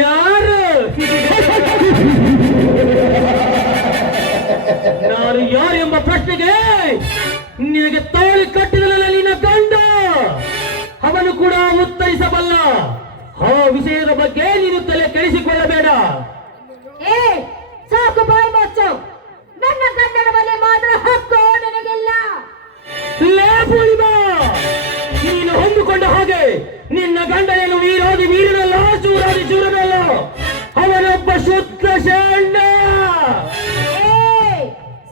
ಯಾರು ನಾನು ಯಾರು ಎಂಬ ಪ್ರಶ್ನೆಗೆ ನಿನಗೆ ತಾಳಿ ಕಟ್ಟಿದಲ್ಲ ನಿನ್ನ ಗಂಡ, ಅವನು ಕೂಡ ಉತ್ತರಿಸಬಲ್ಲ. ಆ ವಿಷಯದ ಬಗ್ಗೆ ನೀನು ತಲೆ ಕೆಡಿಸಿಕೊಳ್ಳಬೇಡ. ಸಾಕು ಬಾಯಿ ಮುಚ್ಚು. ನನ್ನ ಗಂಡನ ಮೇಲೆ ಮಾತ್ರ ಹಕ್ಕು ನನಗಿಲ್ಲ. ನೀನು ಹೊಂದಿಕೊಂಡ ಹಾಗೆ ನಿನ್ನ ಗಂಡನೇನು ವೀರಾದಿ ವೀರನಲ್ಲ, ಚೂರಾದಿ ಚೂರನಲ್ಲ, ಅವನೊಬ್ಬ ಶುದ್ಧ ಷಂಡ.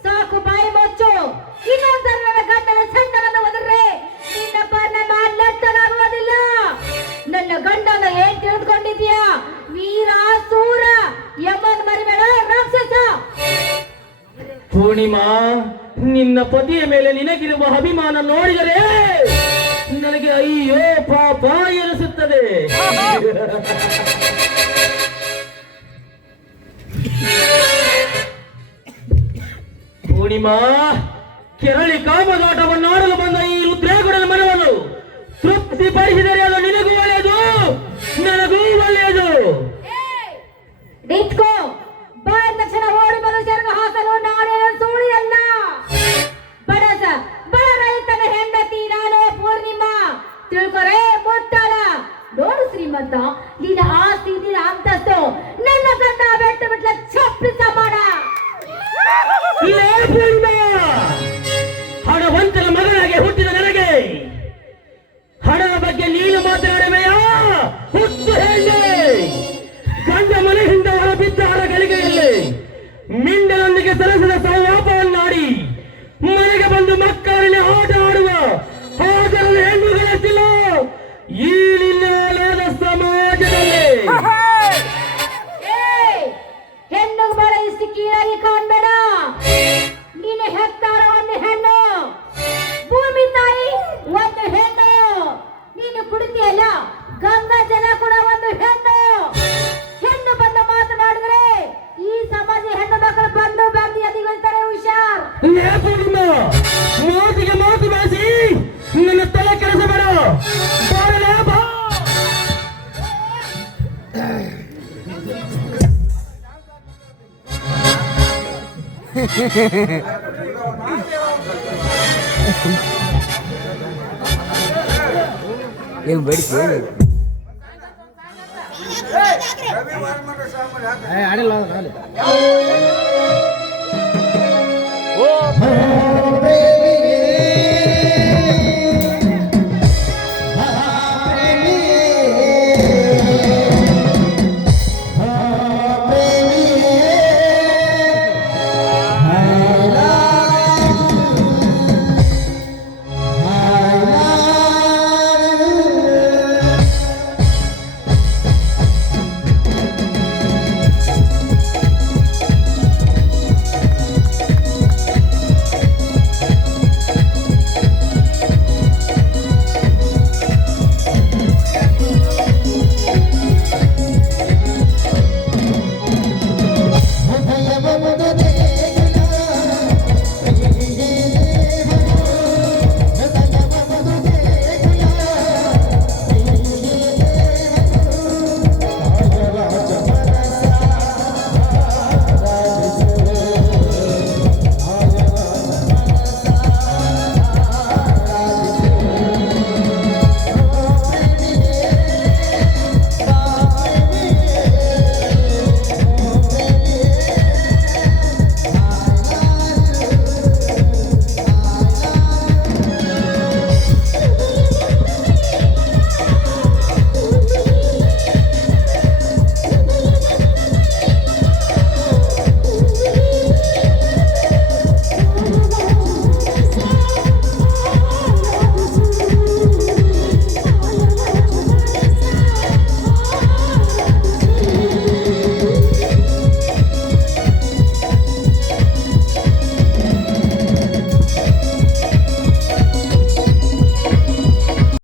ಸಾಕು ಬಾಯಿ ಮುಚ್ಚು. ಇನ್ನೊಂದು ನನ್ನ ಗಂಡನ ಸಣ್ಣವನ್ನು ಒದರ್ರೆ ನಿನ್ನ ಬರ್ಣ ಲೆಕ್ಕಲಾಗುವುದಿಲ್ಲ. ನನ್ನ ಗಂಡನ ಏನ್ ತಿಳಿದುಕೊಂಡಿದ್ಯಾ? ವೀರ ಸೂರ ಯಮನ್ ಮರಿಬೇಡ ರಾಕ್ಷಸ. ಪೂರ್ಣಿಮಾ, ನಿನ್ನ ಪತಿಯ ಮೇಲೆ ನಿನಗಿರುವ ಅಭಿಮಾನ ನೋಡಿದರೆ ನನಗೆ ಅಯ್ಯೋ ಪಾಪ ಎನಿಸುತ್ತದೆ. ಪೂರ್ಣಿಮಾ, ಕೆರಳಿ ಕಾಮದಾಟವನ್ನಾಡಲು ಬಂದ ಈ ರುದ್ರೇಗೌಡನ ಮನವನ್ನು ತೃಪ್ತಿಪಡಿಸಿದರೆ ಅದು ನಿನಗೂ ಒಳ್ಳೆಯದು, ನನಗೂ ಒಳ್ಳೆಯದು. ನಿಂತ್ಕೋ. ಬಾಯ ತಕ್ಷಣ ಓಡಿ ಮನುಷ್ಯರನ್ನು ಹಾಸಲು ನಾನೇನು ಸುಳಿಯಲ್ಲ. ಬಡಸ ಬಡ ರೈತನ ಹೆಂಡತಿ ನಾನು ಪೂರ್ಣಿಮಾ. ತಿಳ್ಕೊರೆ ಮುಟ್ಟಾಳ. ನೋಡು ಶ್ರೀಮಂತ, ನಿನ್ನ ಆಸ್ತಿ ನಿನ್ನ ಅಂತಸ್ತು ನನ್ನ ಗಂಡ ಬೆಟ್ಟ ಬಿಟ್ಲ ಚಪ್ಪಿ ಸಮಾನ. ಹಣವಂತನ ಮಗನಾಗಿ ಹುಟ್ಟಿದ ನನಗೆ ಹಣದ ಬಗ್ಗೆ ನೀನು ಮಾತನಾಡುವೆಯಾ? ಹುಟ್ಟು ಹೇಳಿ ಗಂಡ ಮನೆಯಿಂದ ಹೊರಬಿದ್ದ ಗಳಿಗೆಯಲ್ಲಿ ಮಿಂಡನೊಂದಿಗೆ ಸರಸದ ಸಂವಾಪವನ್ನಾಡಿ ಮನೆಗೆ ಬಂದು ಮಕ್ಕಳನ್ನೇ ಆಟ ಆಡುವ ಹಾಗರ ಹೆಣ್ಣುಗಳಷ್ಟಿಲ್ಲ ಈ ನಿನ್ನ ಸಮಾಜದಲ್ಲಿ. ಹೆಣ್ಣು ಬರ ಇಷ್ಟು ಕೀಳಾಗಿ ಕಾಣ್ಬೇಡ. ನೀನು ಹೆತ್ತಾರ ಒಂದು ಹೆಣ್ಣು, ಭೂಮಿ ತಾಯಿ ಒಂದು ಹೆಣ್ಣು. ನೀನು ಕುಡಿತೀಯಲ್ಲ ಗಂಗಾ ಜಲ ಕೂಡ ಒಂದು ಹೆಣ್ಣು. ಹೆಣ್ಣು ಬಂದು ಮಾತನಾಡಿದ್ರೆ ಈ ಸಮಾಜ ಹೆಣ್ಣು ಮಕ್ಕಳು ಬಂದು ಬಂದು ಎದಿಗೊಳ್ತಾರೆ. ಹುಷಾರ್. ಮಾತಿಗೆ ಮಾತು ಬಾಸಿ ನನ್ನ ತಲೆ ಕೆಲಸಬೇಡ. ಏನ್ ಬೇಡಿಕೆ ಆಡಿಲ್ಲ.